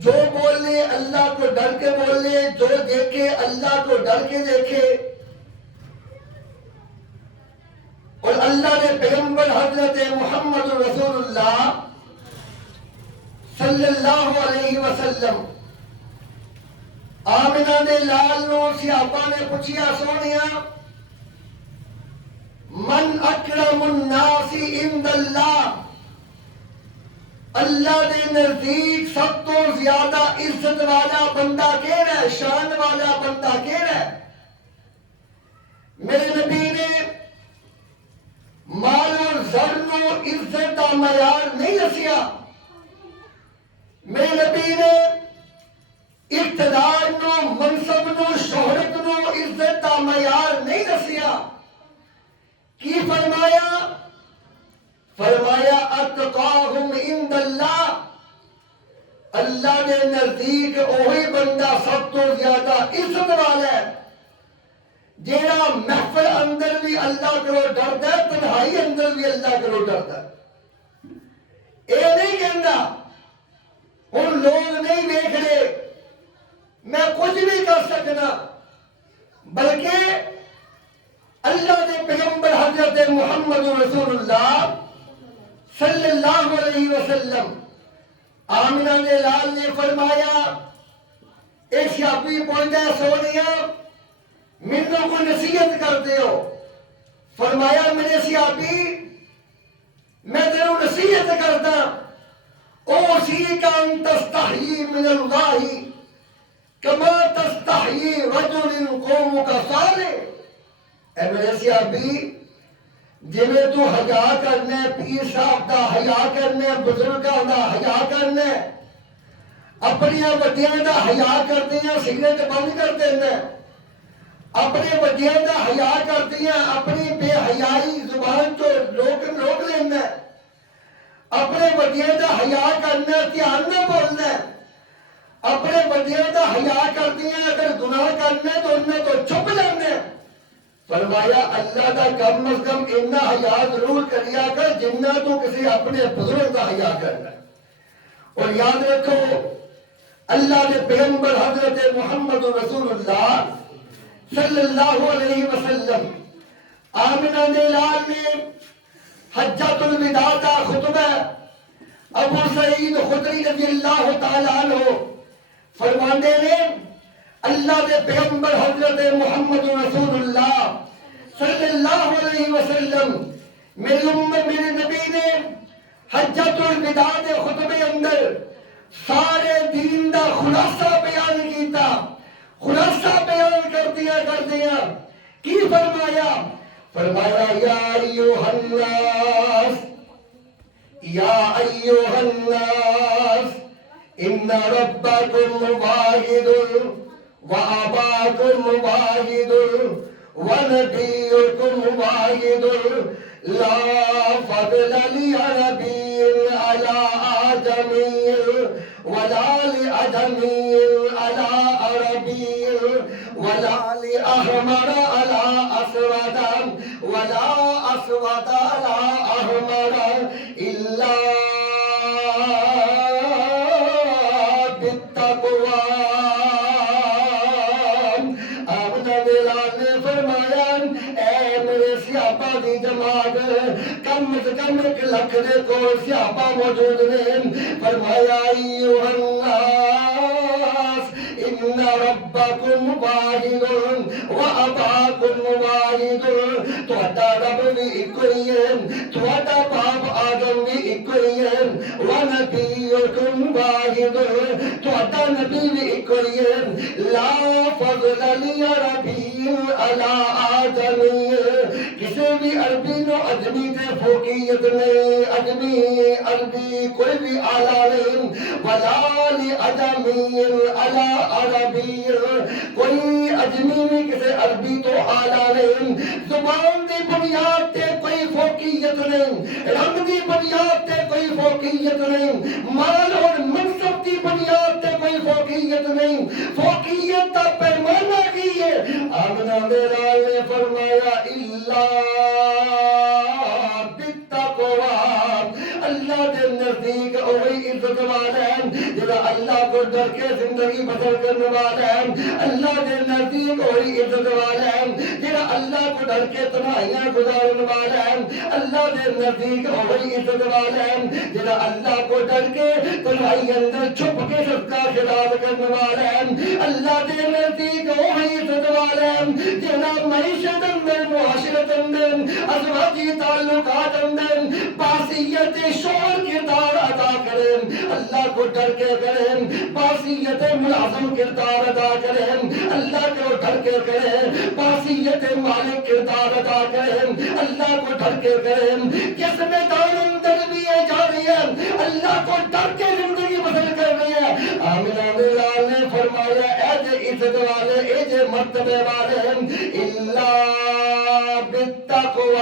جو بولے اللہ کو ڈر کے بولے، جو دیکھے اللہ کو ڈر کے دیکھے۔ اور اللہ نے پیغمبر حضرت محمد رسول اللہ صلی اللہ علیہ وسلم آمنہ دے لال نو صحابہ نے پوچھیا سونیا من اکرم الناس عند اللہ، اللہ دے نزدیک سب تو زیادہ عزت والا بندہ کیڑا ہے، شان والا بندہ کیڑا ہے؟ میرے نبی نے مال اور زر نو عزت دا معیار نہیں دسیا، میرے نبی نے اقتدار نو، منصب نو، شہرت نو عزت دا معیار نہیں دسیا۔ کی فرمایا؟ فرمایا اتقاہم عند اللہ، اللہ کے نزدیک وہی بندہ سب تو زیادہ عزت والا ہے جیڑا محفل اندر بھی اللہ کو ڈردا ہے، تنہائی اندر بھی اللہ کو ڈردا ہے۔ اے نہیں کہندا ہن لوگ نہیں دیکھ رہے میں کچھ بھی کر سکنا، بلکہ اللہ کے پیغمبر حضرت محمد رسول اللہ صلی اللہ علیہ وسلم آمنہ نے لال نے فرمایا، ایک صحابی پہنچا سونیا منوں کو نصیحت کرتے ہو؟ فرمایا میرے صحابی میں تیروں نصیحت کرتا اوصیک ان تستحیی من اللہ کما تستحیی رجل قومک صالح۔ اے میرے صحابی جی میں تو حیا کرنا ہے، پیر صاحب دا حیا کرنا ہے، بزرگاں دا حیا کرنا ہے، اپنی وڈیاں دا حیا کرتے ہیں، سگریٹ بند کر دینا ہے، اپنے وڈیاں دا حیا کرتے ہیں، اپنی بے حیائی زبان تو روک لینا ہے، اپنے وڈیاں دا حیا کرنا ہے، دھیان نہ بولنا ہے، اپنے وڈیاں دا حیا کرتے ہیں، اگر گناہ کرنا ہے تو انہیں تو چھپ جانا ہے۔ فرمایا اللہ دا کم از کم اتنا حیا ضرور کریا کر جنہ تو کسی اپنے بزرگ کا حیا کرنا۔ اور یاد رکھو اللہ کے پیغمبر حضرت محمد رسول اللہ صلی اللہ علیہ وسلم آمنہ نے لال نے حجۃ الوداع کا خطبہ ابو سعید خدری رضی اللہ تعالیٰ عنہ فرماندے نے اللہ کے پیغمبر حضرت محمد رسول اللہ صلی اللہ علیہ وسلم میرے نبی نے حجۃ الوداع کے خطبے اندر سارے دین دا خلاصہ بیان کیتا، خلاصہ بیان کردیا کی فرمایا؟ فرمایا یا ایوہ الناس، یا ایوہ الناس ان ربکم واحد وآباکم واحد ونبیکم واحد لا فضل لعربی علی آدمی ولا لأدمی علی عربی ولا لأحمر علی اسود ولا اسود علی احمر الا بالتقوی۔ دی جماعت کم از کم 1 لاکھ دے کو صحابہ موجود نے، فرمایا ایوہ الناس ان ربکم واحد واباکم واحد، تہاڈا رب بھی ایک ہی ہے، تہاڈا باپ آدم بھی ایک ہی ہے، ونبیکم واحد، تہاڈا نبی بھی ایک ہی ہے، لا فضل لعربی علی آدمی، کسی بھی عربی نو عجمی تے فوقیت نہیں، عربی کوئی بھی آلہ نہیں، ولا لعجمی علی عربی، کوئی عجمی بھی کسی عربی تو آلہ نہیں، زبان دی بنیاد تے کوئی فوقیت نہیں، رنگ دی بنیاد تے کوئی فوقیت نہیں، مال اور منصب دی بنیاد تے کوئی فوقیت نہیں، فوقیت دا پیمانہ کی ہے؟ آمنہ میرا نے فرمایا بالتقوی، اللہ دے نزدیک وہی عزت والا ہے جڑا اللہ کو ڈر کے زندگی بسر کرنے والا ہے اللہ کے نزدیک وہی عزت والا ہے جڑا اللہ کو ڈر کے تنہائیاں گزارنے والا ہے اللہ کے نزدیک وہی عزت والا ہے جڑا اللہ کو ڈر کے تنہائی اندر چھپ کے صدقہ خیرات کرنے والا ہے اللہ کے نزدیک وہی عزت والا ہے جڑا معیشت اندر معاشرت اندر ازواجی تعلقات اندر باصیت شور کردار ادا کرے اللہ کو ڈر کے کرے باصیت ملازم کردار ادا کرے اللہ کو ڈر کے کرے باصیت مالک کردار ادا کرے اللہ کو ڈر کے کرے جس میدان اندر بھی یہ جا رہی ہے اللہ کو ڈر کے زندگی بسر کر رہی ہے آمنہ بلال نے فرمایا اے جے عزت والے اے جے مرتبے والے اللہ بالتقوی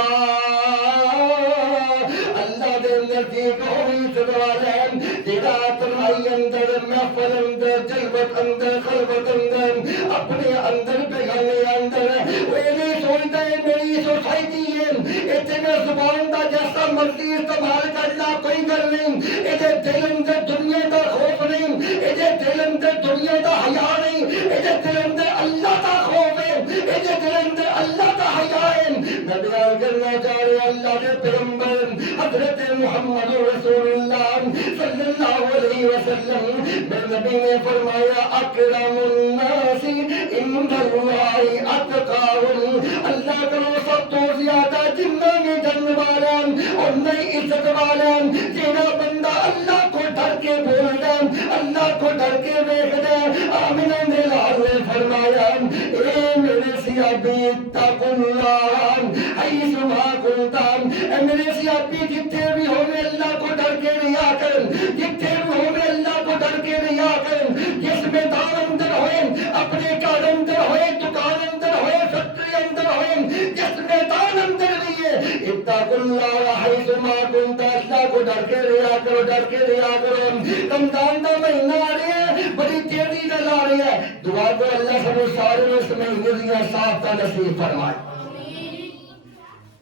اللہ دے نزدیک ہوئی عزت والے جڑا تنہائی اندر محفل اندر جلوت اندر خلوت اندر اپنے اندر بیگانے اندر وہ نہیں سوچتا ہے میری سوسائٹی ہے اتنے زبان دا جیسا مرضی استعمال کرنا کوئی گل نہیں ایدے دل اندر دنیا دا خوف نہیں ایدے دل اندر دنیا دا حیا نہیں ایدے دل اندر اللہ دا خوف ہے ایدے دل اندر اللہ دا حیا ہے میں بیان کرنا چاہ رہے اللہ کے پیغمبر حضرت محمد رسول اللہ صلی اللہ علیہ وسلم میں نبی نے فرمایا اکرم الناس عند اللہ اتقاہم اللہ کرو سب تو زیادہ جنہ میں جن والا اور نئی عزت والا جینا بندہ اللہ کو ڈر کے بول دے اللہ کو ڈر کے بیٹھ دے آمنہ بلال نے فرمایا اے میرے سیابی اتقوا اللہ حیث ما کنتم اے میرے سیابی جتنے بھی ہوئے اللہ کو ڈر کے ریا کر جتنے بھی ہوئے اللہ کو ڈر کے ریا کر جس میدان اندر ہوئے اپنے گھر اندر ہوئے دکان اندر ہوئے فیکٹری اندر ہوئے جس میدان اندر بھی ہے اتقوا اللہ حیث ما کنتم اللہ کو ڈر کے ریا کرو ڈر کے ریا کرو رمضان دا مہینہ آ رہا ہے بڑی تیزی نال آ رہا ہے دعا کو اللہ سب سارے اس مہینے دیا صاف کا نصیب فرمائے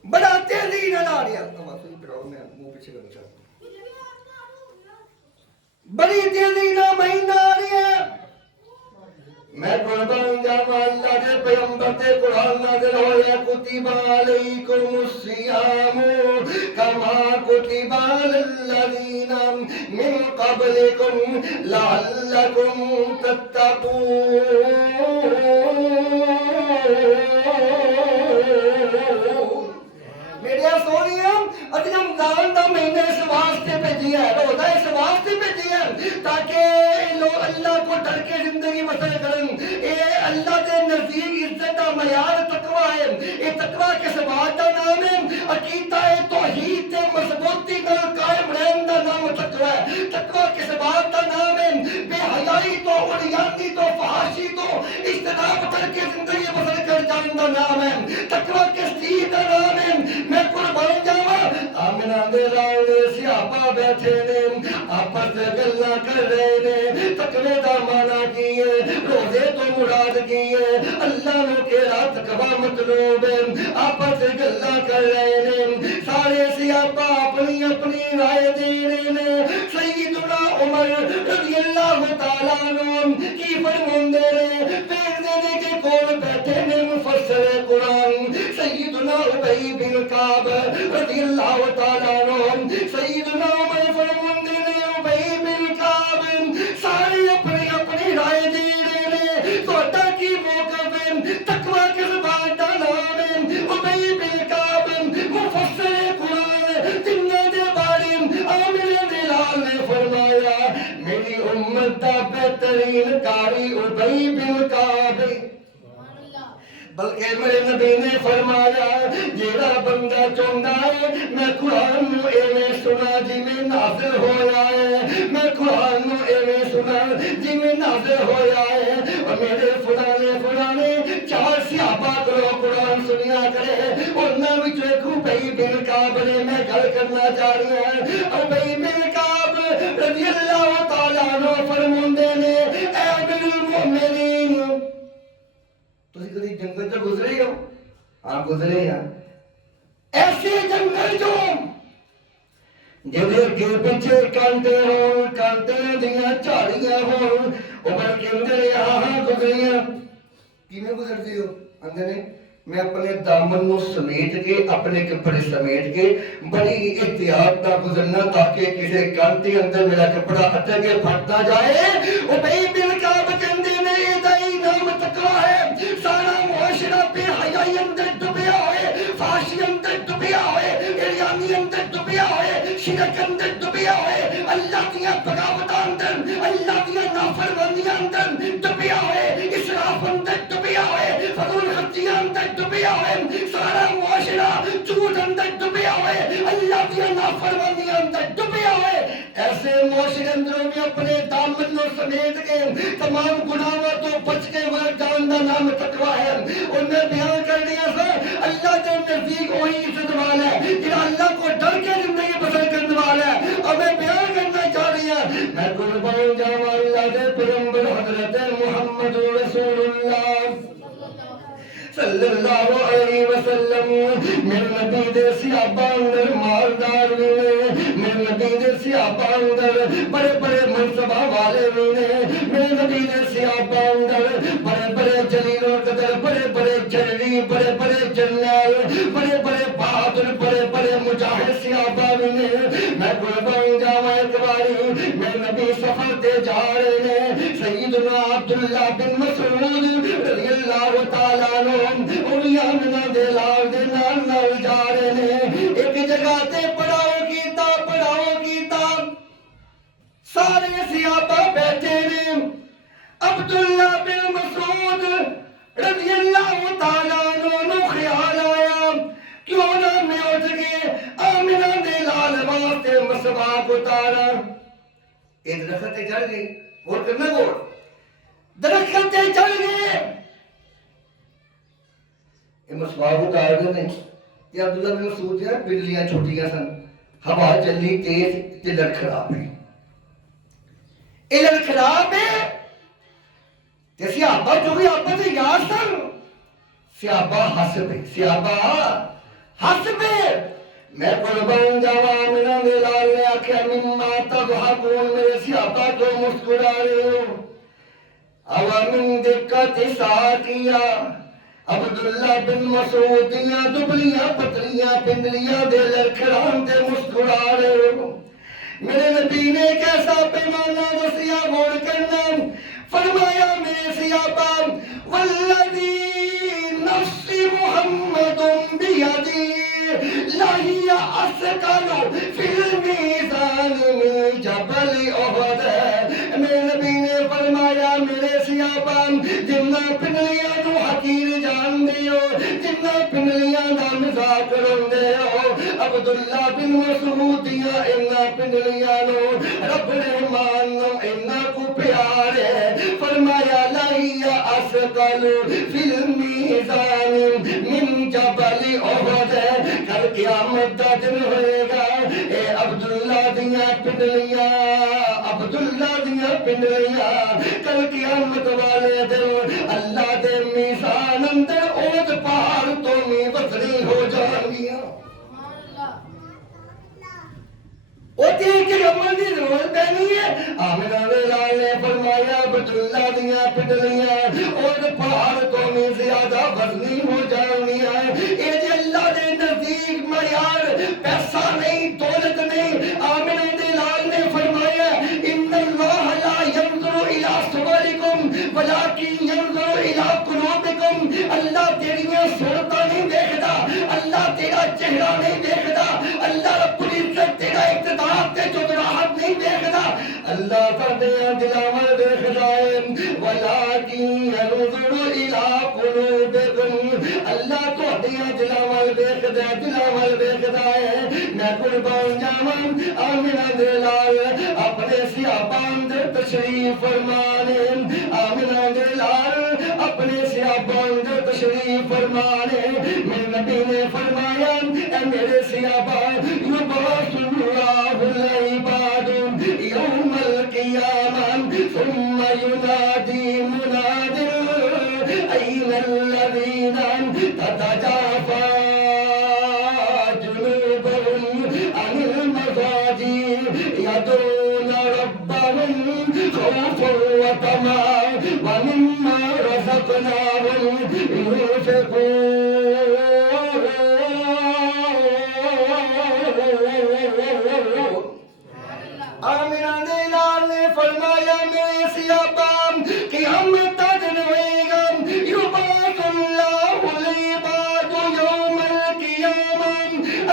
بڑا تیزی نال آ رہا ہے بڑی تیزی نال مہینہ آ رہا ہے میں قربان جاواں اللہ کے پیغمبر تے قرآن نازل ہویا کتب علیکم الصیام کما کتب علی الذین من قبلکم لعلکم تتقون میرے سونیاں ابھی رمضان دا مہینہ اس واسطے بھیجیا ہے روزہ اس واسطے بھیجیا ہے تاکہ لوگ اللہ کو ڈر کے زندگی بسر کریں اے اللہ کے نزدیک عزت کا معیار تقوی ہے اے تقوی کس بات کا نام ہے عقیدہ توحید تے مضبوطی نال قائم رہن دا نام تقوی ہے تقوی کس بات کا نام ہے بے حیائی تو عریانی تو فحاشی تو اجتناب کر کے زندگی بسر کر جان دا نام ہے تقوی کس چیز کا نام ہے میں قربان جاواں آمنہ بلال صحابہ بیٹھے نے آپس میں گلاں کر رہے نے تقوی دا معنی کی ہے روزے تو مراد کی ہے اللہ نے کہا تقوی مطلوب ہے آپس میں گلاں کر رہے نے سارے صحابہ اپنی اپنی رائے دے رہے نے سیدنا عمر رضی اللہ تعالیٰ عنہ کی فرماندے نے پیرنے کے کول بیٹھے نے مفسر قرآن سیدنا ابی بن کعب رضی اللہ تعالیٰ عنہ سیدنا عمر فرماندے نے ابی بن کعب سارے اپنی اپنی رائے دے رہے نے تہاڈا کی موقف ہے تقوی کس بات دا نام ہے ابی بن کعب مفسر قرآن جنہاں دے بارے عامر بلال نے فرمایا میری امت دا بہترین قاری ابی بن کعب بلکہ میرے نبی نے فرمایا جیڑا بندہ چاہتا ہے میں قرآن نو ایویں سنا جی میں نازل ہویا ہے میں قرآن نو ایویں سنا جی میں نازل ہویا ہے اور میرے فلانے چار صحابہ کرو قرآن سنیا کرے انہاں وچوں ایک ابی بن کعب نے میں گل کرنا چاہ رہی ہوں ابی بن کعب رضی اللہ تعالیٰ عنہ فرماندے نے اے امیر المؤمنین تسی کدی جنگل سے گزرے ہو ہاں گزرے ہیں ایسے جنگل جو جدے اگے پیچھے کانٹے ہون کانٹے دیاں جھاڑیاں ہون اوپر کے اندر یہاں گزریاں کیویں گزرتے ہو اندر نے میں اپنے دامن کو سمیٹ کے اپنے کپڑے سمیٹ کے بڑی احتیاط نہ گزرنا تاکہ کسی کانٹے اندر میرا کپڑا اٹک کے پھٹ نہ جائے ابی بن کعب کہندے نے یہ نام تقویٰ ہے سارا معاشرہ بے حیائی اندر ڈبیا ہوئے فحاشی اندر ڈبیا ہوئے عریانی اندر ڈبیا ہوئے شرک اندر ڈبیا ہوئے اللہ دیا بغاوتاں اندر اللہ دیا نافرمانیاں اندر ڈبیا ہوئے اسراف اندر ڈبیا ہوئے فضول خرچیاں اندر ڈبیا ہوئے سارا معاشرہ جھوٹ اندر ڈبیا ہوئے اللہ دیا نافرمانیاں اندر ڈبیا ہوئے ایسے معاشرے اندروں میں اپنے دامن کو سمیٹ کے تمام گناہوں تو بچ کے مر جان دا نام تقویٰ ہے ان میں بیان کر دیا سا اللہ کے نزدیک وہی عزت والا ہے جنہاں اللہ کو ڈر کے زندگی بسر کرنے والا ہے اور میں بیان کرنا چاہ رہی ہوں میں قربان جاواں اللہ کے پیغمبر حضرت محمد رسول اللہ صلی اللہ علیہ وسلم میرے نبی دے صحابہ اندر مالدار بھی نے میرے نبی دے صحابہ اندر بڑے بڑے منصبہ والے بھی نے میرے نبی دے صحابہ اندر بڑے بڑے جلیل القدر بڑے بڑے جنرل بڑے بڑے جنرل بڑے بڑے بہادر بڑے بڑے مجاہد صحابہ بھی نے میں قربان جاواں ایک باری میرے نبی سفر تے جا رہے ہیں سیدنا عبداللہ بن مسعود رضی اللہ تعالیٰ عنہ انہیاں منا دے لال دے نال جا رہے ہیں ایک جگہ تے پڑھاؤ کیتا سارے صحابہ بیٹھے نے عبداللہ بن مسعود رضی اللہ تعالیٰ عنہ نو خیال آیا کیوں نہ میں اٹھ کے آمنہ دے لال واسطے مسواک اتارا ایک درخت تے چڑھ گئی اور کرنا گوڑ درخت تے چڑھ گئے یہ مسواک اتار دے یہ عبداللہ بن مسعود ہے بجلیاں چھوٹیاں سن ہوا چلی تیز تے لڑکھڑا پئی یہ لڑکھڑا پہ تے صحابہ جو بھی آپا تے یاد سن صحابہ ہس پہ میں قربان جاواں آمنہ دے لال نے آکھیا مما تضحکون میرے صحابہ جو مسکرا رہے ہو اوا من دقت ساقیہ عبداللہ بن مسعود دیاں دبلیاں پتلیاں پندلیاں دے لڑکھڑان تے مسکرا رہے ہو میرے نبی نے کیسا پیمانہ دسیا غور کرنا فرمایا میرے صحابہ والذی نفس محمد بیدی لہی اسقل فی المیزان من جبل احد میرے نبی نے فرمایا میرے صحابہ جنہ پنڈلیاں نو حقیر جان دیو جنہ پنڈلیاں دا مذاق کرندے ہو عبداللہ بن مسعود دیاں انہاں پنڈلیاں نو رب رحمان نو انہاں کو پیار ہے فرمایا لہی اسقل فی المیزان من جبل احد کل قیامت دا دن ہوئے گا اے عبداللہ دیاں پنڈلیاں کل قیامت والے دن اللہ دے میزان اندر احد پہاڑ تو میں وزنی ہو جان گیا کہ عمل دی ضرورت نہیں ہے آمنہ دے لال نے فرمایا عبداللہ دیاں پنڈلیاں احد پہاڑ تو میں زیادہ وزنی ہو جان گیا اے جے اللہ دے نزدیک معیار پیسہ نہیں دولت نہیں آمنہ دے لال نے فرمایا ان اللہ لا ينظر الى صورکم ولكن ينظر الى قلوبکم اللہ تیریاں صورتاں نہیں دیکھدا اللہ تیرا چہرہ نہیں دیکھدا اللہ رب العزت تیرا اقتدار تے جبراہٹ نہیں دیکھدا اللہ تیرا دلاور دیکھدا ہے ولكن ينظر الى قلوبکم اللہ تہاڈیاں دلاور دیکھدا ہے میں قربان جاواں آمنہ دے لال اپنے صحابہ اندر تشریف فرمانے آمنہ دے لال اپنے صحابہ اندر تشریف فرمانے میرے نبی نے فرمایا اے میرے صحابہ یبعث اللہ العباد یوم القیامہ ثم ینادی مناد این الذین تتجافى جنوبهم عن المضاجع خوفا وطمعا ومما رزقناهم ينفقون. آمنہ نے لال نے فرمایا میرے صحابہ قیامت دن ہوئے گا یبعث اللہ العباد یوم القیامہ،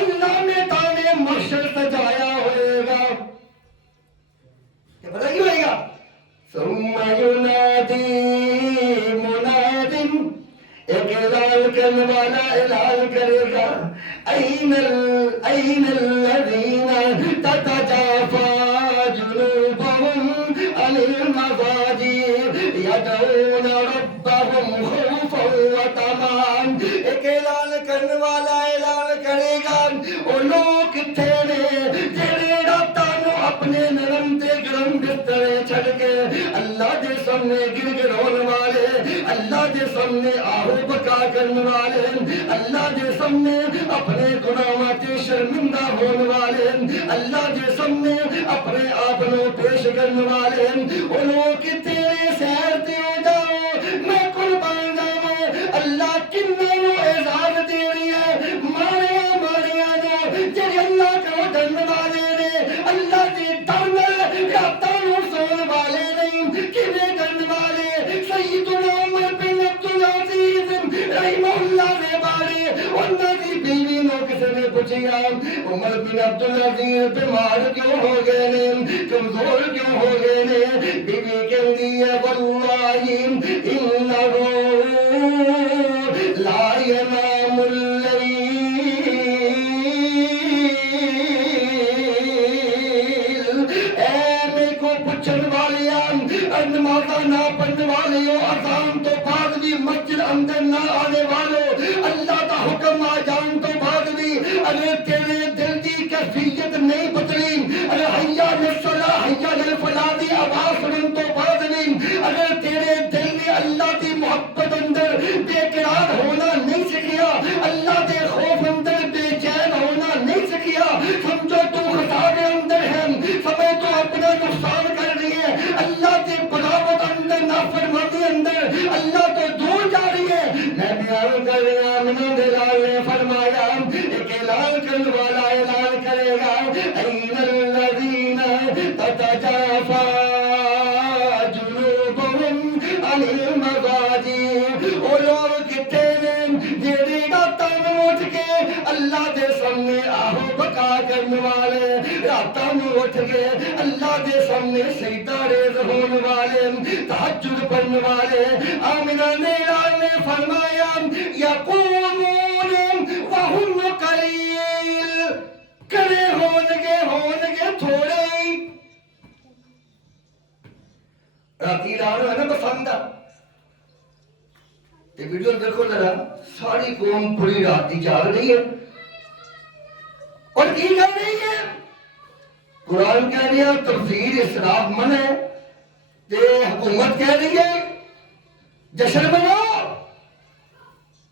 اللہ نے تانے محشر سجایا ہوئے گا. کیا پتہ کیوں ہوئے گا؟ ثم ینادی مناد، ایک اعلان کرنے والا اعلان کرے گا این الذین تتجافى جنوبهم عن المضاجع يدعون ربهم خوفا وطمعا. ایک اعلان کرنے والا اعلان کرے گا وہ لوگ کتنے نے جڑے راتاں نو اپنے نرم تے گرم بسترے چھڑ کے اللہ دے سامنے گر گرون والے، اللہ دے سامنے آہو بکا کرنے والے، اللہ دے سامنے اپنے گناہاں تے شرمندہ ہون والے، اللہ دے سامنے اپنے آپ نو پیش کرنے والے، وہ لوگ تیرے سیر تے ہو جاؤ میں قربان جاؤں. اللہ کنہ نو اعزاز دے رہی ہے ماریا نو جڑے اللہ کو ڈرن والے نے، اللہ دے ڈر نال راتاں نو سون والے نہیں. کیویں ڈرن والے؟ سیدنا عمر بن عبدالعزیز رحمہ اللہ دے بارے انہاں دی بیوی نو کسے نے پوچھیا عمر بن عبدالعزیز بیمار کیوں ہو گئے نے، کمزور کیوں ہو گئے نے؟ بیوی کہندی ہے واللہ انہ لا ینام اللیل. اے میں کو پوچھن والیاں نمازاں نہ پڑھنے والے ہو، اذان تو بعد بھی مسجد اندر نہ آنے والو، اللہ کا حکم آ جان تو بعد بھی اگر تیرے دل کی کیفیت نہیں بدلی، اگر حی علی الصلاۃ حی علی الفلاح دی آواز سنن تو بعد بھی اگر تیرے دل میں اللہ کی محبت اندر بے قرار ہونا نہیں سکھیا، اللہ دے خوف اندر بے چین ہونا نہیں سکھیا، سمجھو تو خسارے اندر ہے، سمجھ تو اپنا نقصان کر رہی ہے، اللہ کے بغاوت اندر نافرمانی اندر اللہ تو دور جا رہی ہے. میں بیان کر رہا آمنہ دے لال نے فرمایا ایک اعلان کرنے والا اعلان کرے گا این الذین تتجافى جنوبهم عن المضاجع. وہ لوگ کتنے نے جڑے راتاں نو اٹھ کے اللہ دے سامنے آہو بکا کرنے والے، راتاں نو اٹھ کے اللہ دے سامنے سجدہ ریز ہون والے، تہجد پڑھنے والے. آمنہ نے فرمایا یقومون وهم قلیل، کھڑے ہون گے تھوڑے ہی. راتی اعلان ہے نا پسند ہے یہ ویڈیو دیکھو ذرا، ساری قوم پوری رات کی جاگ رہی ہے اور کی کر رہی ہے؟ قرآن کہہ رہی ہے تفسیر اسراف منع ہے، تے حکومت کہہ رہی ہے جشن مناؤ.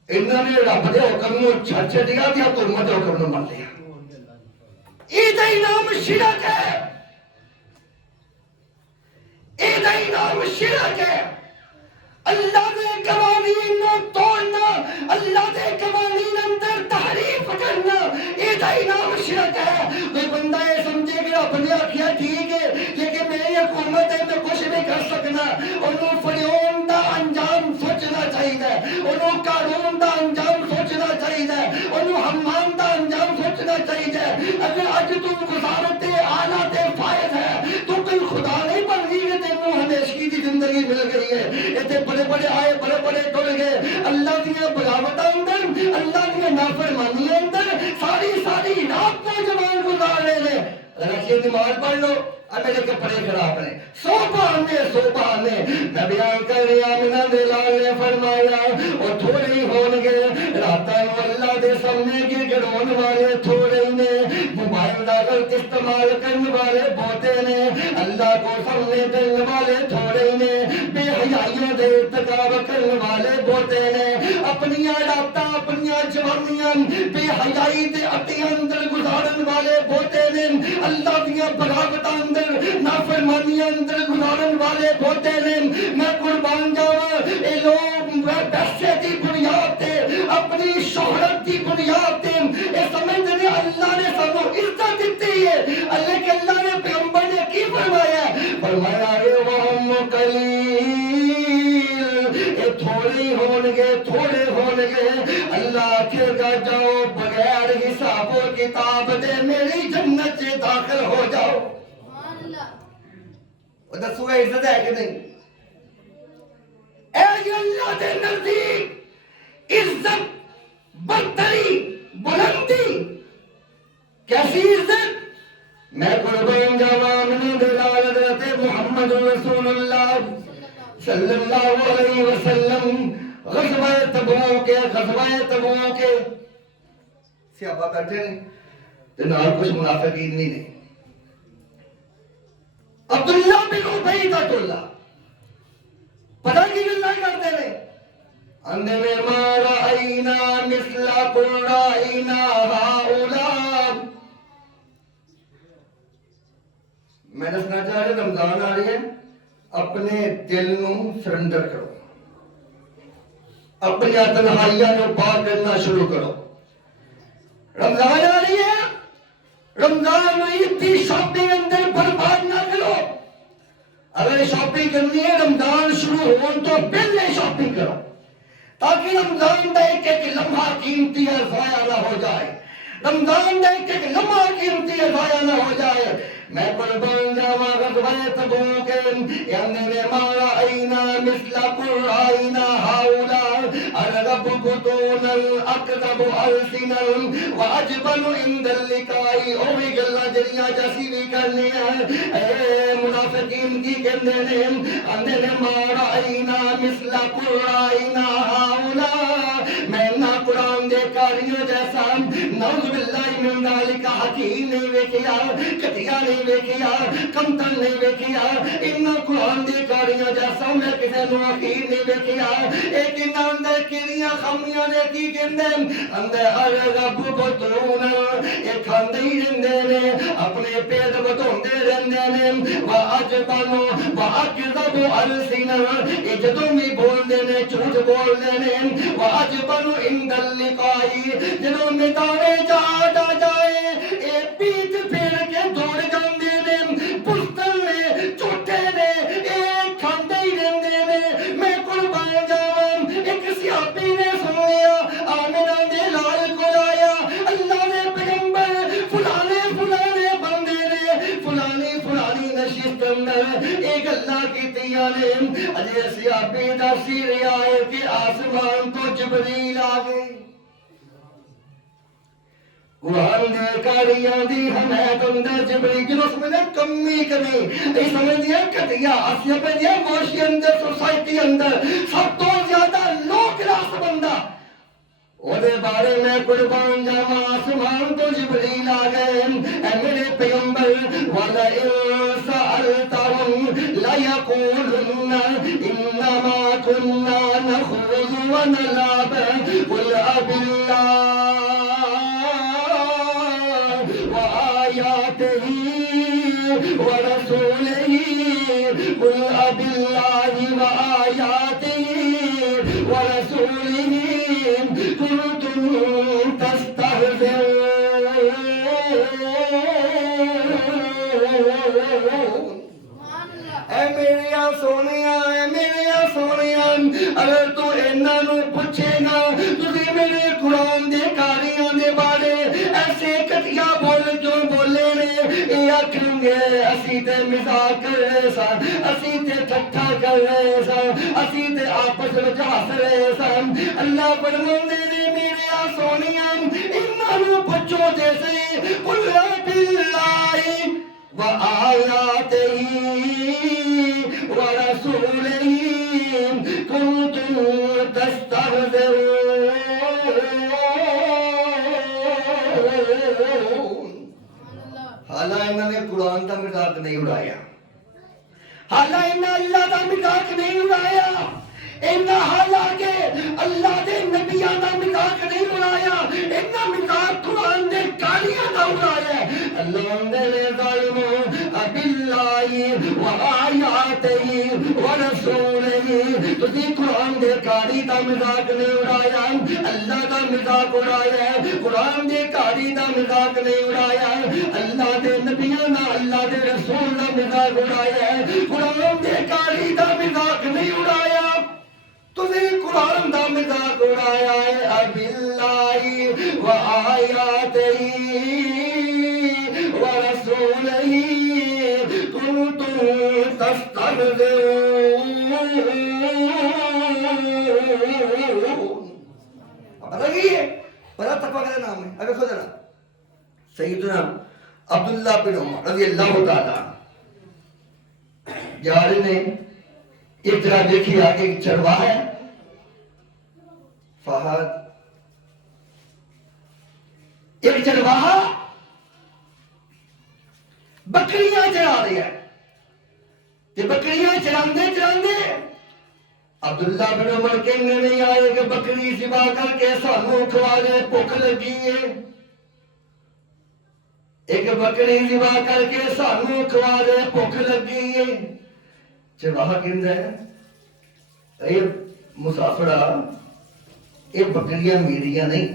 انہوں نے رب دے حکم نو چھڑ دیا تے حکومت دے حکم نو مان لیا. عید نام شرک ہے، عید نام شرک ہے. اللہ دے قوانین نو توڑنا، اللہ دے قوانین اندر تحریف کرنا، عید نام شرک ہے. کوئی بندہ یہ سمجھے کہ رب نے آخیا ٹھیک ہے لیکن میری حکومت ہے میں کچھ نہیں کر سکنا، انہوں فرعون دا انجام سوچنا چاہیے، انہوں قارون دا انجام سوچنا چاہیے، انہوں حمان دا انجام سوچنا چاہیے. اگر اج تو وزارت اعلیٰ تے فائز ہے تو کوئی خدا نہیں بن گئی کہ تینوں ہمیشگی دی زندگی مل گئی ہے. اتنے بڑے بڑے آئے بڑے بڑے ٹر گئے، اللہ دیا بغاوتاں اندر اللہ دیا نافرمانیاں اندر ساری رات کو جوان گزار رہے ہیں. رشید نماز پڑھ لو میرے کپڑے خراب ہیں، سو بہانے. میں بیان کر رہا آمنہ دے لال نے فرمایا وہ تھوڑے ہی ہون گے راتاں نو اللہ دے سامنے گر گڑون والے تھوڑے ہی نے، موبائل دا غلط استعمال کرنے والے بہتے نے، اللہ کو سامنے دینے والے تھوڑے ہی نے، بے حیائیوں دے ارتکاب کرنے والے بہتے نے، اپنی راتاں اپنی جوانیاں بے حیائی دے اٹیاں اندر گزارن والے بہتے نے، اللہ دیاں بغاوتاں اندر نافرمانیاں اندر گزارن والے بہتے نے۔ میں قربان جاواں اے لوگ پیسے دی بنیاد تے اپنی شہرت دی بنیاد تے اے سمجھتے ہیں اللہ نے سانو عزت دیتی ہے، لیکن اللہ نے پیغمبر نے کی فرمایا ہے؟ فرمایا ہے وَهُمْ قَلِيلٌ، اے تھوڑے ہونگے تھوڑے ہونگے، اللہ کے گا جاؤ بغیر حساب و کتاب دے میری جنت سے داخل ہو جاؤ۔ وہ دسو عزت ہے کہ نہیں؟ اے اللہ دے نزدیک عزت برتری بلندی کیسی عزت؟ میں قربان جاواں من دلال حضرت محمد رسول اللہ صلی اللہ علیہ وسلم غزوہ تبوک کے صحابہ بیٹھے نے تے نال کچھ منافقین نہیں نے۔ عبداللہ بن ابی بن اللہ پتہ کی گلاں کرتے نے؟ اندے میں ما رأینا مثل قل رأینا ہؤلاء۔ میں دسنا چاہ رہا رمضان آ رہی ہے، اپنے دل نو سرنڈر کرو، اپنی تنہائیاں نو پاک کرنا شروع کرو۔ رمضان آ رہی ہے، رمضان اتنی شاپنگ اندر برباد نہ کرو۔ اگر شاپنگ کرنی ہے رمضان شروع ہون تو پہلے شاپنگ کرو، تاکہ رمضان دا ایک ایک لمحہ قیمتی ہے ضائع نہ ہو جائے، رمضان دا ایک ایک لمحہ قیمتی ہے ضائع نہ ہو جائے۔ میں قربان جاواں غزوہ تبوک یعنی ما رأینا مثل قل رأینا ہؤلاء ارغب بطونا اکذب السنا واجبن عند اللقاء۔ اوہی گلاں جڑیاں جیسی بھی کرنی ہیں، اے منافقین کی کہندے نے اندے نے ما رأینا مثل قل رأینا ہؤلاء، میں نہ قرآن دے کاریوں جیسا نعوذ باللہ من ذالک حکیم نہیں ویکھیا، کٹیا نہیں ویکھیا، کمتر نہیں ویکھیا، انہاں قرآن دی کاریاں جیسا میں کسے نو حکیم نہیں ویکھیا۔ ایک انہاں اندر کیڑیاں خامیاں نے کی کہندے اندر ارغب بطونا، اے کھاندے ہی رہندے نے، اپنے پیٹ بٹھاندے رہندے نے، واجبن واکذب السنا، اے جدوں بھی بولدے نے جھوٹ بولدے نے، واجبن عند اللقاء، جدوں میدانے جہاد آ جائے اے پیٹ پھیر کے دوڑ جاندے نے، پستل نے چوٹے نے، اے کھاندے ہی رہندے نے۔ میں قربان جاواں ایک صحابی نے سن لیا آمنہ دے لال کو آیا، اللہ نے پیغمبر فلانے فلانے بندے نے فلانی فلانی نشست اندر اے گلاں کیتیاں نے، اجے صحابی دس ہی رہا ہے کہ آسمان تو جبریل آ گئے۔ قرآن دے کاریاں دی حمایت اندر جبریل جنوں سمجھے کمی کمی ای سمجھدیا کٹیا اسیا پہ دیا معاشی اندر سوسائٹی اندر سب تو زیادہ لوگ راس بندہ او دے بارے میں قربان جاواں آسمان تو جبریل آ گئے، اے میرے پیغمبر وَلَئِن سَأَلْتَهُمْ لَيَقُولُنَّ إِنَّمَا كُنَّا نَخُوضُ وَنَلْعَبُ قُلْ أَبِاللَّهِ وآياته ورسوله قل أبالله وآياته ورسوله كنتم تستهزئون۔ اے میرے سونیاں اے میرے سونیاں، اگر تو انہاں نو پوچھے گا تسی میرے قرآن دے کاریاں دے بارے ایسے کٹیا بول کیوں بولے نے، اے آکھیں گے اسی تے مزاق کر رہے سا، اسی تے ٹھٹھا کر رہے سا، اسی تے آپس وچ ہس رہے سا۔ اللہ فرماندے نے میرے سونیاں انہاں نو پوچھو تے صحیح قل باللہ وآیاتہ ورسولہ کنتم تستہزئون۔ حالانکہ انہوں نے قرآن کا مذاق نہیں اڑایا، حالانکہ انہوں نے اللہ کا مذاق نہیں اڑایا، اینا حالانکہ اللہ دے نبیاں دا مذاق نہیں اڑایا، اینا مذاق قرآن دے کاریاں دا اڑایا ہے۔ اللہ دے ظالموں اب اللہ و آیاتہ و رسولہ، تسی قرآن دے کاری دا مذاق نہیں اڑایا، اللہ دا مذاق اڑایا ہے، قرآن دے کاری دا مذاق نہیں اڑایا، اللہ دے نبیاں دا اللہ دے رسول دا مذاق اڑایا ہے، قرآن دے کاری دا مذاق نہیں اڑایا، تُسی قرآن دا مذاق اڑایا ہے۔ اب اللہ و آیاتہ و رسولہ کنتم تستہزئون۔ پتہ کی ہے؟ پتہ تقویٰ کا نام ہے؟ اب دیکھو ذرا، سیدنا عبداللہ بن عمر رضی اللہ تعالیٰ جا رہے نے، ایک طرح دیکھی آگے ایک چرواہا ہے فہد، ایک چرواہا بکریاں چرا رہی ہے، کہ بکریاں چراندے چراندے عبداللہ بن عمر کہنے نہیں آئے کہ بکری ذبح کر کے سانوں کھوا دے، بھوک لگی ہے، ایک بکری ذبح کر کے سانوں کھوا دے، بھوک لگی ہے۔ چرواہا کہندا ہے اے مسافرہ، اے بکریاں میریاں نہیں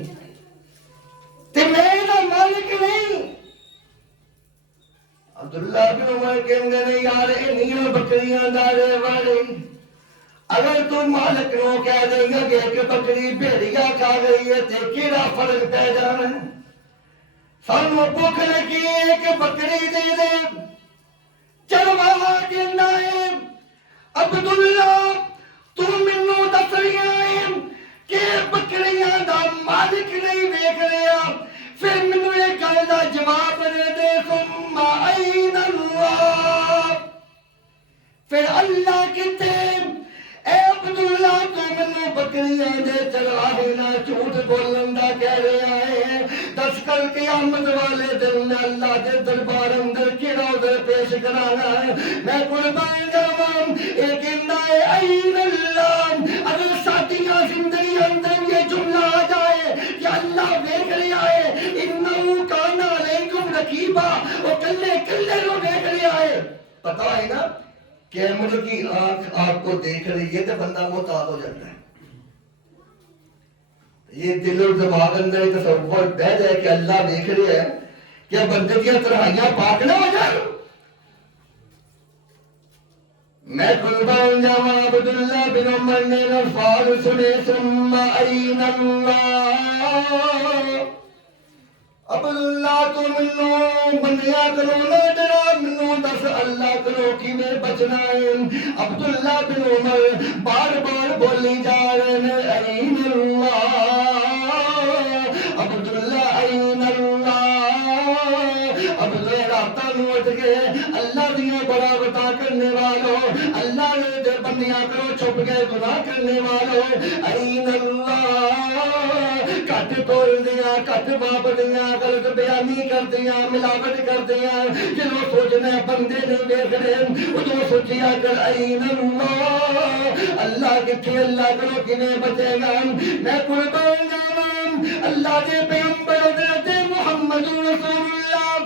تے میں دا مالک نہیں۔ عبداللہ بن عمر کہندے نے یار انہیاں بکریاں دا رہواڑے، اگر تو مالک نو کہہ دیں گا کہ ایک بکری بھیڑیا کھا گئی ہے تے کیڑا فرق پہ جانا ہے، سانوں بھوک لگی ایک بکری دے دے۔ چرواہا کہندا ہے عبداللہ تو منو دس رہا ہے کہ بکریاں دا مالک نہیں دیکھ رہا، پھر منو ایک گل دا جواب دے دے، ثم این اللہ، پھر اللہ کتے؟ اے عبداللہ تو منو بکریاں دے چرواہے نہ جھوٹ بولن دا کہہ رہا ہے، دس کر قیامت والے دن میں اللہ دے دربار اندر کیڑا عذر پیش کرانا ہے، میں قربان جاواں۔ ایک کہندا ہے این اللہ، اگر ساتھیاں زندگی اندر یہ جملہ آ جائے کہ اللہ دیکھ رہا ہے، انہو کان علیکم رقیبا، وہ کلے کلے رو دیکھ رہا ہے، پتہ ہے نا قیامت کی آنکھ آپ کو دیکھ رہی ہے تو بندہ محتاط ہو جاتا ہے۔ یہ دل اور دماغ اندر ایک تصور بیٹھ ہے کہ اللہ دیکھ رہا ہے، کیا بندے کی تنہائیاں پاک نہ ہو جائیں؟ میں قربان جاواں عبداللہ بن عمر نے الفاظ سنے، ثم این اللہ، عبداللہ تو منو بندیاں کرو نہ ڈرا، منو دس اللہ کرو کی میں بچنا ہے۔ عبداللہ بن عمر بار بار بولی جا رہے ہیں این اللہ، عبداللہ این اللہ، عبداللہ رابطہ نوٹ کے اللہ دیا بڑا بتا کرنے والوں، اللہ نے دے بندیاں کرو چھپ کے گناہ کرنے والوں، این اللہ، کٹ تول دیا، کٹ باپ دیا، غلط بیانی کر دیا، ملاوٹ کر دیا، جنہوں سوچنا بندے نہیں دیکھ رہے، ادھوں سوچیا کر این اللہ، اللہ کتھے اللہ کرو کنے بچے گا۔ میں قربان جاواں اللہ کے پیغمبر حضرت محمد رسول اللہ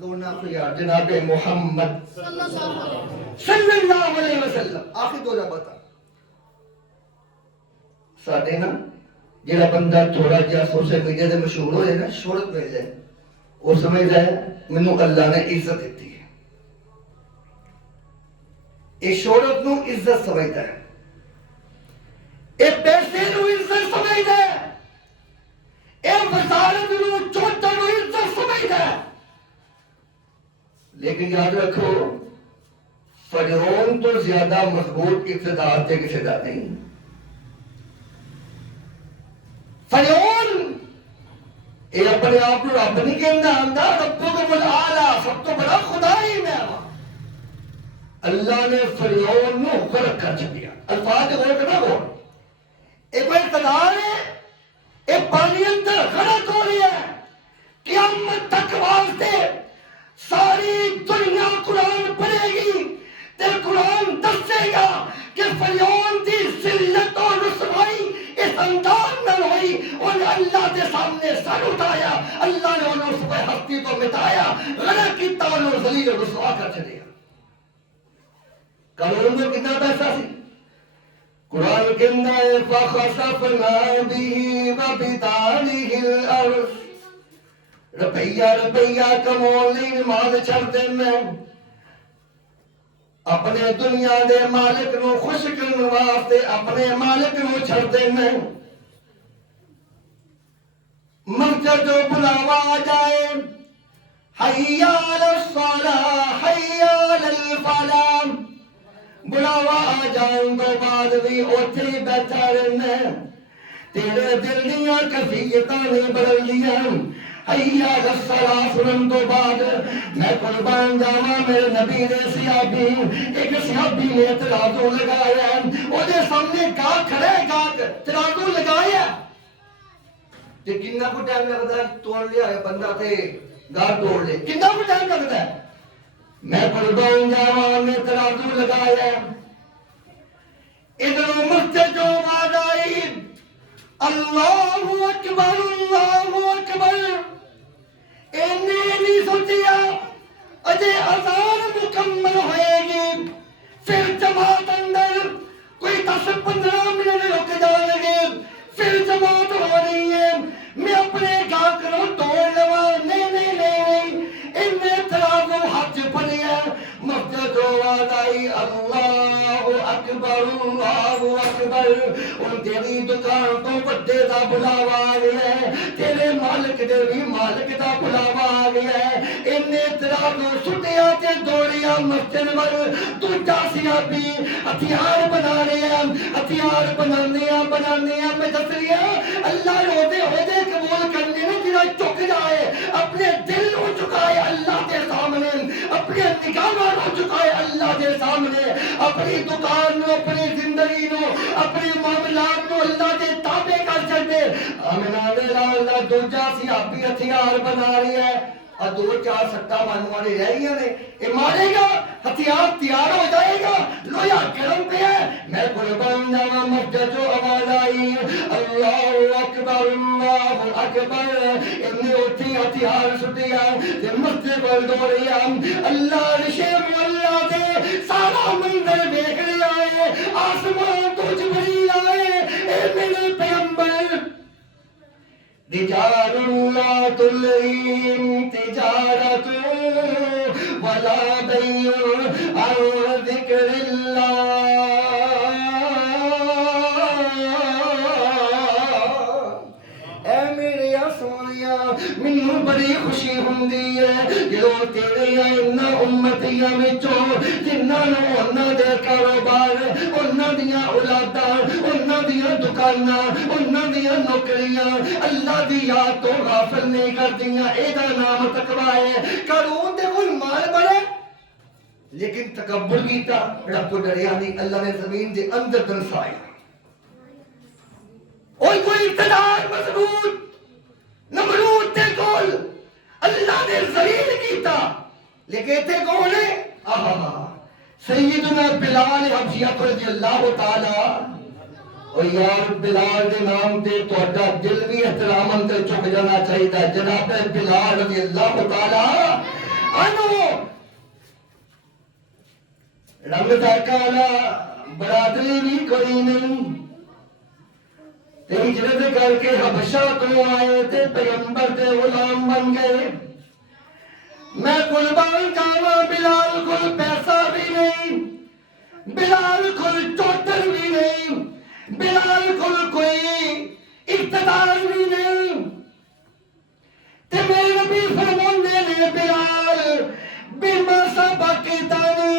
دونوں خیار جناب محمد صلی اللہ علیہ وسلم۔ آخر دو جا بتا ساڑھے نا جیڑا بندہ تھوڑا جہا سوشل میڈیا سے مشہور ہو جائے نا، شہرت مل جائے، وہ سمجھتا ہے مینوں اللہ نے عزت دیتی ہے، یہ شہرت نو عزت سمجھتا ہے، یہ پیسے نو عزت سمجھتا ہے، یہ وزارت نو چوٹا نو عزت سمجھتا ہے۔ لیکن یاد رکھو فرعون تو زیادہ مضبوط اقتدار تھے کسی دا نہیں۔ فرعون یہ اپنے آپ کو رب نہیں کہنا آندا، ربکم الاعلی، سب تو بڑا خدا ہی میں ہوں۔ اللہ نے فرعون نو غرق کر چکیا۔ الفاظ غور کرنا ہو، ایک وہ اقتدار ہے، ایک پانی اندر غرق ہو رہی ہے، قیامت تک واسطے ساری دنیا قرآن پڑھے گی تے قرآن دسے گا کہ فرعون دی ذلت و رسوائی اس انداز میں ہوئی، انہیں اللہ کے سامنے سر اٹھایا، اللہ نے انہوں اس پہ ہستی تو مٹایا، غرق کیتا انہوں ذلیل و رسوا کر چلے۔ قانون میں کتنا پیسہ سی؟ قرآن کے اندر فَخَسَفْنَا بِهِ وَبِدَارِهِ الْأَرْضِ، روپیہ کمون لی نماز چھڑ دے میں اپنے دنیا دے مالک نو خوش کرنے واسطے اپنے مالک نو چھڑ دے میں مسجد جو بلاوا آ جائے حی علی الصلاۃ حی علی الفلاح، بلاوا آ جائیں تو بعد بھی اوتھے ہی بیٹھا رہنا، تیرے دل دیاں کیفیتاں نہیں بدل دیاں۔ حی علی الصلاۃ سنن تو بعد میں قربان جاواں میرے نبی نے صحابی ایک صحابی نے ترازو لگایا، او دے سامنے گاہ کھڑے گاہ ترازو لگایا تے کتنا کو ٹائم لگتا ہے توڑ لیا ہے بندہ تے گاہ توڑ لے، کتنا کو ٹائم لگتا ہے؟ میں قربان جاواں نے ترازو لگایا، ادھر مسجد جو آواز آئی اللہ اکبر اللہ اکبر، نہیں سوچیا اجے اذان مکمل ہوئے گی، پھر جماعت اندر کوئی 10-15 منٹ رک جائے گے، پھر جماعت ہو رہی ہے، میں اپنے گاہ کروں توڑ لوا، نہیں انہیں ترازو ہاتھ پڑیا، مسجد جو آواز آئی اللہ اکبر اللہ اکبر، ان تیری دکان تو بڑے دا بلاوا آ گیا ہے، تیرے مالک دے بھی مالک دا بلاوا آ گیا ہے، انہیں ترازو سٹیا تے دوڑیا مسجد ور، دوجا صحابی ہتھیار بنا رہے ہیں، ہتھیار بنانے ہیں، میں دس رہی ہوں اللہ روزے قبول کرنے نے جنہیں چک جائے، اپنے دل کو چکائے اللہ کے سامنے، اپنے نگاہ کو چکائے اللہ کے سامنے، اپنی دکان نو اپنی زندگی نو اپنے معاملات نو اللہ کے تابع کر چکے۔ آمنہ دے لاللہ دوجا صحابی ہتھیار بنا رہی ہے اور 2-4 سٹا مانوانی رہ گیا نے، یہ مارے گا ہتھیار تیار ہو جائے گا، لویا گرم پہ ہے، میں قربان جانا مسجد جو آواز آئی اللہ اکبر اللہ اکبر، انہیں اٹھی ہتھیار سٹیا تے مسجد پر دوڑیا، اللہ رشے مولا دے سارا منظر دیکھ لیا ہے، آسمان تو جبریل آئے، اے میرے پیغمبر رجال لا تلہم تجارت ولا بیع عن ذکر اللہ، اے میرے سونیا مینوں بڑی خوشی ہوندی ہے جدوں تیرے انہاں امتیاں وچوں جنہاں نوں انہاں دے کاروبار انہاں دیاں اولاداں انہاں دیاں دکاناں انہاں دیاں نوکریاں اللہ دی یاد تو غافل نہیں کردیاں، اے دا نام تقوی ہے۔ قارون دے کول مال بڑے لیکن تکبر کیتا، رب کو ڈریا نہیں، اللہ نے زمین دے اندر دنسایا، کوئی اقتدار مضبوط نمرود تے کول اللہ نے ذلیل کیتا، لیکن تے کون ہے سیدنا بلال حبشی رضی اللہ تعالی، اور یار بلال دے نام تے توڑا دل بھی احترام اندر چک جانا چاہیے، جناب بلال رضی اللہ تعالی عنہ رنگ دا کالا برادری بھی کوئی نہیں، ہجرت کر کے حبشہ تو آئے تھے پیغمبر دے غلام بن گئے، میں قربان جاواں بلال کل پیسہ بھی نہیں، بلال کل چوتر بھی نہیں، بلال کل کوئی اقتدار بھی نہیں، تے میرے نبی فرماندے نے بلال بما سبقتنی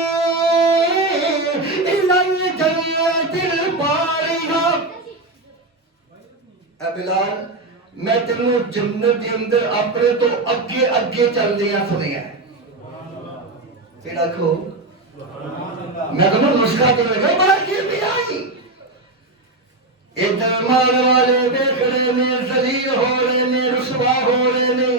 الی الجنۃ البارحہ، اے بلال میں تینوں جنت کے اندر اپنے تو اگے اگے چل دیا سنیا ہے، پھر آکھو میں تمہیں نسخہ کے لگا بڑا کیرتی آئی، ادھر مال والے دیکھ رہے نے ذلیل ہو رہے نے رسوا ہو رہے نے،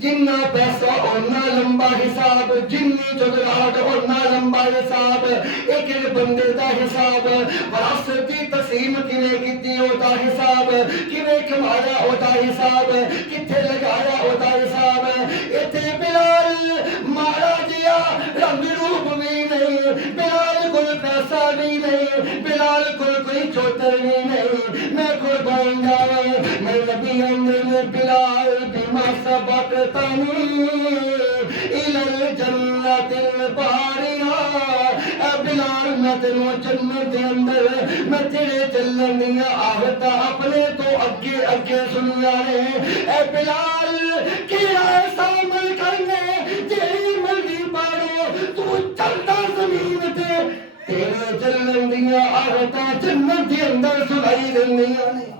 جنہ پیسہ اُنہ لمبا حساب، جنی جگراہٹ اُنہ لمبا حساب، ایک ایک بندے دا حساب، وراثت دی تقسیم کیویں کیتی ہوتا حساب، کیویں کمایا ہوتا حساب، کتھے لگایا ہوتا حساب۔ ایتھے بلال مارا جیا رنگ روپ بھی نہیں، بلال کول پیسہ بھی نہیں، بلال کول کوئی چوتر بھی نہیں، میں قربان جاواں میں نبی اندر بلال بما سبقتنی الی الجنت الباریہ۔ اے بلال میں تینوں جنت دے اندر میں تیرے چلن دیاں آہتاں اپنے تو اگے اگے سنیاں نے۔ اے بلال کیڑا ایسا عمل کرنے جیڑی مرضی پاڑو تو چلدا زمین تے تیرے چلن دیاں آہتاں جنت دے اندر سنائی دیندیاں نے۔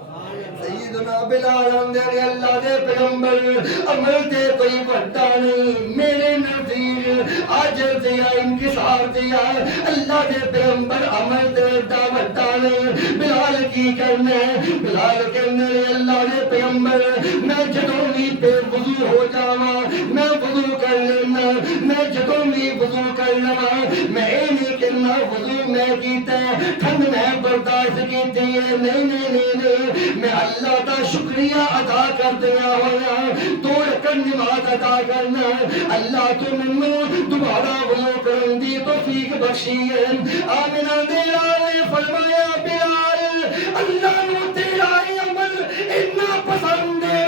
سیدنا بلال اندر اللہ دے پیغمبر عمل تے کوئی بڑا نہیں، میرے نظیر عاجز دیا انکسار دیا اللہ دے پیغمبر عمل تے ایڈا بڑا نہیں۔ بلال کی کرنا ہے؟ بلال کہنے اللہ دے پیغمبر میں جدوں بھی بے وضو ہو جاواں میں وضو کر لینا، میں جدوں بھی وضو کر لواں میں اے نہیں کہنا وضو میں کیتا ہے ٹھنڈ میں برداشت کیتی ہے، نہیں نہیں نہیں نہیں، میں اللہ کا شکریہ ادا کر دیا ہوا 2 رکعت نماز ادا کرنا، اللہ تو منوں دوبارہ وضو کرن دی توفیق بخشی ہے۔ آمنہ دے لال نے فرمایا بلال اللہ نو تیرا عمل اتنا پسند ہے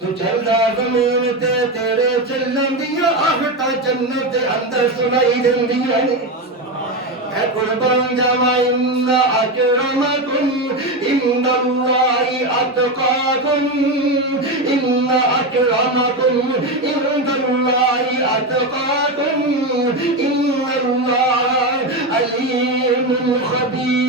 تو چلدا زمین تے تیرے چلن دیاں آہٹاں جنت دے اندر سنائی دیندیاں نے۔ اے قربان جاواں ان اکرمکم عند اللہ اتقاکم، ان اکرمکم عند اللہ اتقاکم، ان اللہ علیم خبیر۔